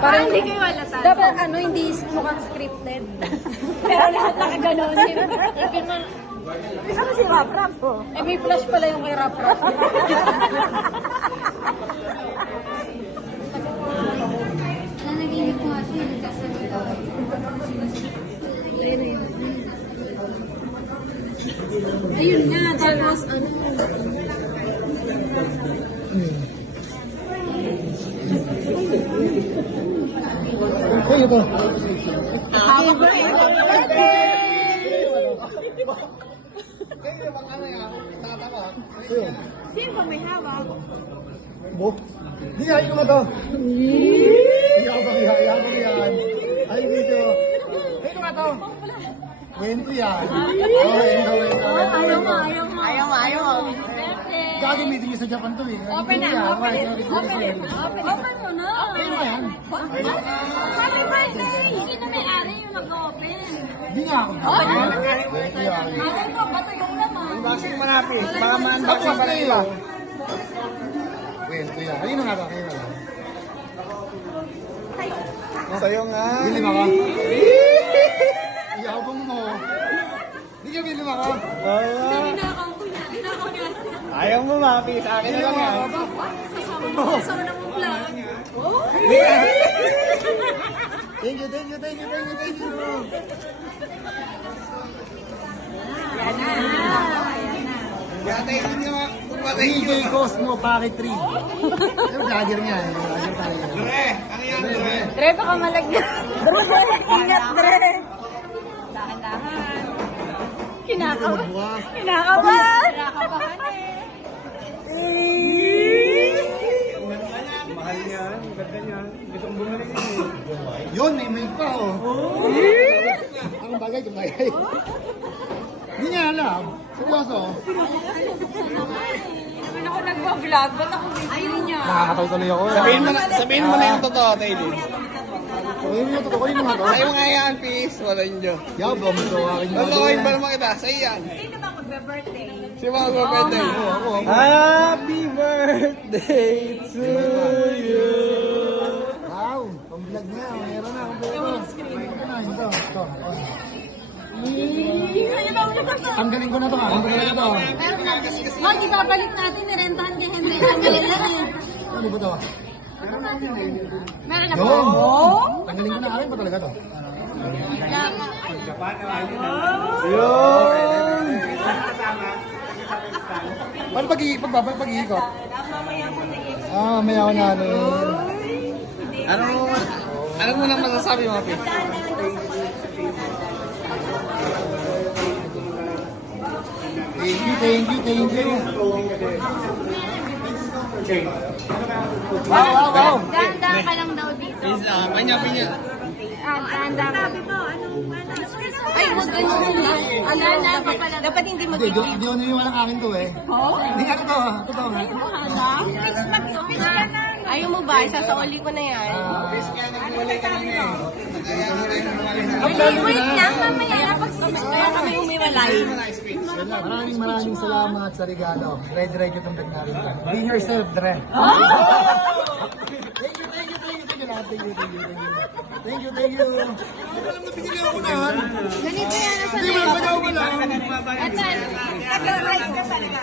Parang hindi kayo halata. Dapat ano, hindi mukhang scripted. Pero lahat nakaganon. Ano si Rap Rap po? Eh, may flash pala yung kay Rap Rap. Nanaginip ko ate, nagsasalita. Ayun nga, tapos ano. Uy, ito. Hawak ko yun. Kayo naman ano yan, tatawa. Sino ba may hawak? Bo? Di, ay ko na to. Iyabang yan. Ay, dito. Ay ko na to. Kwento yan. Ayaw mo. Gagamitin niyo sa Japan to eh. Open na. Open mo na. Ayun ba yan? Happy birthday! Hindi na may-ari yung nag-open. Di nga ako. Kwento yan. Ayaw mo, bato yung laman. Unboxing mo natin. Baka ma-unboxing Tapos pa na rin yun. iba. Kwento yan. Ayun na nga ba? Ayun na nga. Sa'yo nga. Bilim ako. Iyabang mo. Di ka bilim ako. Ninakaw ko niya. Ninakaw niya. Ayaw mo, Mapi. Sa akin na lang yan. Kasama na mong vlog. Thank you. Yatay, hindi mo. DJ Cosmo, Packet 3. Yung vlogger niya. Vlogger tayo. Dre, ano yan, Dre? Dre, baka malagyan. Ingat, Dre. Dahan-dahan. Kinakabahan. Buwas. Kinakabahan. Mahal yan. Ganda yan. Gusto kong bumalik yun. Yun, may mic pa oh. Ang bagay, kumagay. Hindi niya alam. Seryoso. Naman ako nagpa-vlog. Ba't ako bibili niya? Nakakataw tuloy ako. Sabihin mo na yung totoo, Taylor. Sabihin mo yung totoo, yun mga to. Sa'yo nga yan, peace. Wala yun dyan. Yabang ito aking mga Lolokohin ba naman kita? Sa'yo yan. Sino ba magbe-birthday? Si mga birthday. Ako. Happy birthday to you. Wow, pang-vlog niya. Meron na, kompleto. Ito. Tanggalin ko na to ha. Tanggalin ko to. Mag, ibabalik natin. Nirentahan kay Henry. Tanggalin lang eh. Ano ba to? Meron na Yun. po. Tanggalin ko na. Akin pa talaga to. Yun. Paano pag-iikot? Maya ko na ano. Ano mo lang masasabi, Mapi? Thank you. Wow. Dahan-dahan ka lang daw dito. Please, pinya. Dahan-dahan. Ay, wag ano sila. Ano, dapat hindi Hindi, mag-ibig. di ko niniwala ang akin to eh. Hindi nga totoo. Totoo nga. Ayaw mo ba? Isasauli ko na yan. Wait lang, mamaya na pag-subscribe kami umiwalay. Maraming salamat sa regalo. Ready itong vlog natin. Be yourself, Dre. Thank you. Alam na pinili ako na. Ganito yan, nasa Hindi mo lang. Ito, right ka talaga.